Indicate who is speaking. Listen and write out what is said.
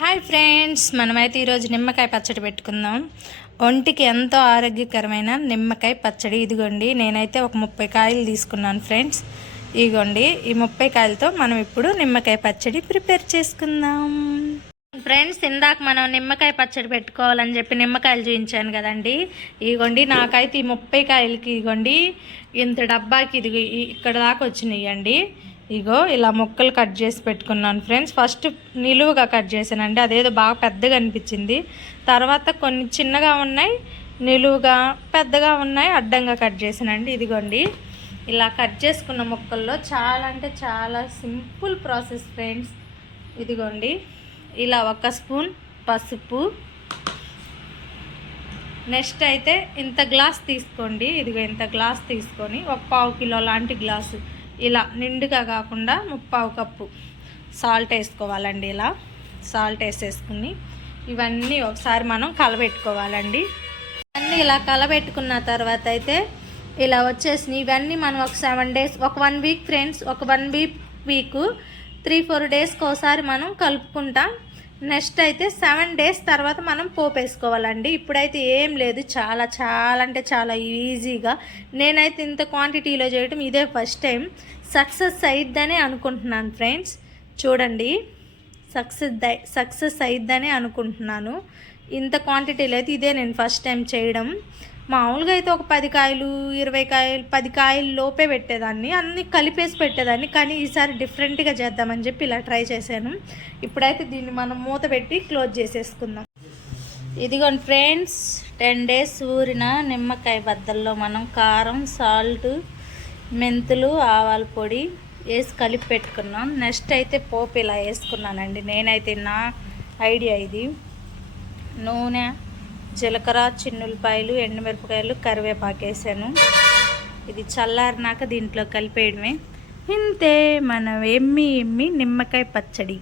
Speaker 1: Hi friends మనమైతే ఈరోజు నిమ్మకాయ పచ్చడి పెట్టుకుందాం. ఒంటికి ఎంతో ఆరోగ్యకరమైన నిమ్మకాయ పచ్చడి ఇదిగోండి. నేనైతే ఒక ముప్పై కాయలు తీసుకున్నాను ఫ్రెండ్స్ ఇదిగోండి ఈ ముప్పై కాయలతో మనం ఇప్పుడు నిమ్మకాయ పచ్చడి ప్రిపేర్ చేసుకుందాం. ఫ్రెండ్స్ ఇందాక మనం నిమ్మకాయ పచ్చడి పెట్టుకోవాలని చెప్పి నిమ్మకాయలు చూపించాను కదండి. ఇదిగోండి నాకైతే ఈ ముప్పై కాయలకి ఇదిగోండి ఇంత డబ్బాకి ఇది ఇక్కడ దాకా వచ్చినాయి అండి ఇగో ఇలా ముక్కలు కట్ చేసి పెట్టుకున్నాను ఫ్రెండ్స్. ఫస్ట్ నిలువుగా కట్ చేశానండి. అదేదో బాగా పెద్దగా అనిపించింది. తర్వాత కొన్ని చిన్నగా ఉన్నాయి నిలువుగా పెద్దగా ఉన్నాయి అడ్డంగా కట్ చేశానండి. ఇదిగోండి. ఇలా కట్ చేసుకున్న ముక్కల్లో చాలా అంటే చాలా సింపుల్ ప్రాసెస్ ఫ్రెండ్స్. ఇదిగోండి. ఇలా ఒక స్పూన్ పసుపు. నెక్స్ట్ అయితే ఇంత గ్లాస్ తీసుకోండి. ఇదిగో ఇంత గ్లాస్ తీసుకొని ఒక పావు కిలో లాంటి గ్లాసు ఇలా నిండుగా కాకుండా ముప్పావు కప్పు సాల్ట్ వేసుకోవాలండి ఇలా. సాల్ట్ వేసేసుకుని ఇవన్నీ ఒకసారి మనం కలబెట్టుకోవాలండి. ఇవన్నీ ఇలా కలబెట్టుకున్న తర్వాత అయితే ఇలా వచ్చేసి ఇవన్నీ మనం ఒక సెవెన్ డేస్ ఒక వన్ వీక్ ఫ్రెండ్స్ ఒక one week week three four డేస్కి ఒకసారి మనం కలుపుకుంటాం. నెక్స్ట్ అయితే సెవెన్ డేస్ తర్వాత మనం పోపు వేసుకోవాలండి ఇప్పుడైతే ఏం లేదు. చాలా చాలా అంటే చాలా ఈజీగా. నేనైతే ఇంత క్వాంటిటీలో చేయడం ఇదే ఫస్ట్ టైం. సక్సెస్ అయిద్దని అనుకుంటున్నాను ఫ్రెండ్స్. చూడండి. సక్సెస్ సక్సెస్ అయిద్దని అనుకుంటున్నాను. ఇంత క్వాంటిటీలో అయితే ఇదే నేను ఫస్ట్ టైం చేయడం. మామూలుగా అయితే ఒక పది కాయలు ఇరవై కాయలు పది కాయలు లోపే పెట్టేదాన్ని. అన్ని కలిపేసి పెట్టేదాన్ని. కానీ ఈసారి డిఫరెంట్గా చేద్దామని చెప్పి ఇలా ట్రై చేశాను. ఇప్పుడైతే దీన్ని మనం మూత పెట్టి క్లోజ్ చేసేసుకుందాం. ఇదిగోండి ఫ్రెండ్స్ టెన్ డేస్ ఊరిన నిమ్మకాయ బద్దల్లో మనం కారం సాల్ట్ మెంతులు ఆవాల పొడి వేసి కలిపి పెట్టుకున్నాం. నెక్స్ట్ అయితే పోపు ఇలా వేసుకున్నానండి. నేనైతే నా ఐడియా ఇది. నూనె జీలకర్ర చిన్నులపాయలు ఎండుమిరపకాయలు కరివేపాకు వేసాను. ఇది చల్లారినాక దీంట్లో కలిపేయడమే. ఇంతే మన ఎమ్మి ఎమ్మి నిమ్మకాయ పచ్చడి.